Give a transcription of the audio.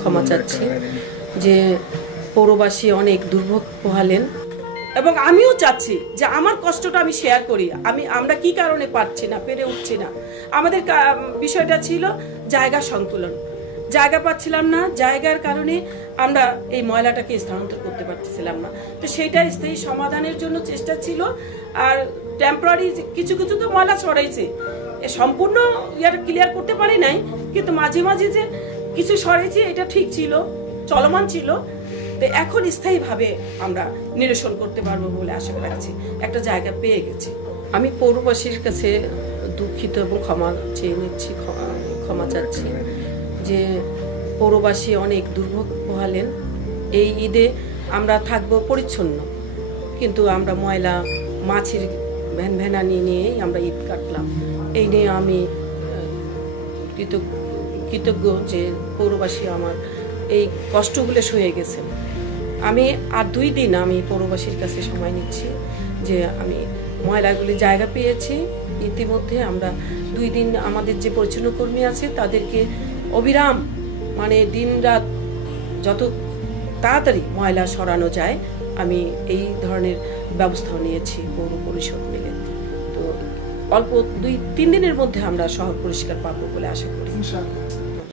ক্ষমা চাচ্ছি যে পৌরবাসী অনেক দুর্ভোগ পোহালেন এবং আমিও চাচ্ছি যে আমার কষ্টটা আমি শেয়ার করি। আমরা কি কারণে পারছি না, পেরে উঠছি না। আমাদের বিষয়টা ছিল জায়গা সংকুলন, জায়গা পাচ্ছিলাম না, জায়গার কারণে আমরা এই ময়লাটাকে স্থানান্তর করতে পারতেছিলাম না। তো সেইটা স্থায়ী সমাধানের জন্য চেষ্টা ছিল। আর টেম্পোরারি কিছু কিছু তো ময়লা ছড়াইছে, সম্পূর্ণ ইয়াটা ক্লিয়ার করতে পারি নাই, কিন্তু মাঝে মাঝে যে কিছু সরেছে এটা ঠিক ছিল, চলমান ছিল। তো এখন স্থায়ীভাবে আমরা নিরসন করতে পারবো বলে আশা রাখছি, একটা জায়গা পেয়ে গেছি। আমি পৌরবাসীর কাছে দুঃখিত এবং ক্ষমা চেয়ে নিচ্ছি, ক্ষমা চাচ্ছি যে পৌরবাসী অনেক দুর্ভোগ পোহালেন। এই ঈদে আমরা থাকবো পরিচ্ছন্ন, কিন্তু আমরা ময়লা মাছের ভ্যানানি নিয়েই আমরা ঈদ কাটলাম। এই নিয়ে আমি কৃতজ্ঞ যে পৌরবাসী আমার এই কষ্টগুলো সয়ে গেছেন। আমি আর 2 দিন আমি পৌরবাসীর কাছে সময় নিচ্ছি যে আমি ময়লাগুলি জায়গা পেয়েছি। ইতিমধ্যে আমরা 2 দিন আমাদের যে পরিচ্ছন্ন কর্মী আছে তাদেরকে অবিরাম দিন রাত যত তাড়াতাড়ি ময়লা সরানো যায় আমি এই ধরনের ব্যবস্থাও নিয়েছি পৌর পরিষদ মিলে। তো অল্প 2-3 দিনের মধ্যে আমরা শহর পরিষ্কার পাবো বলে আশা করি।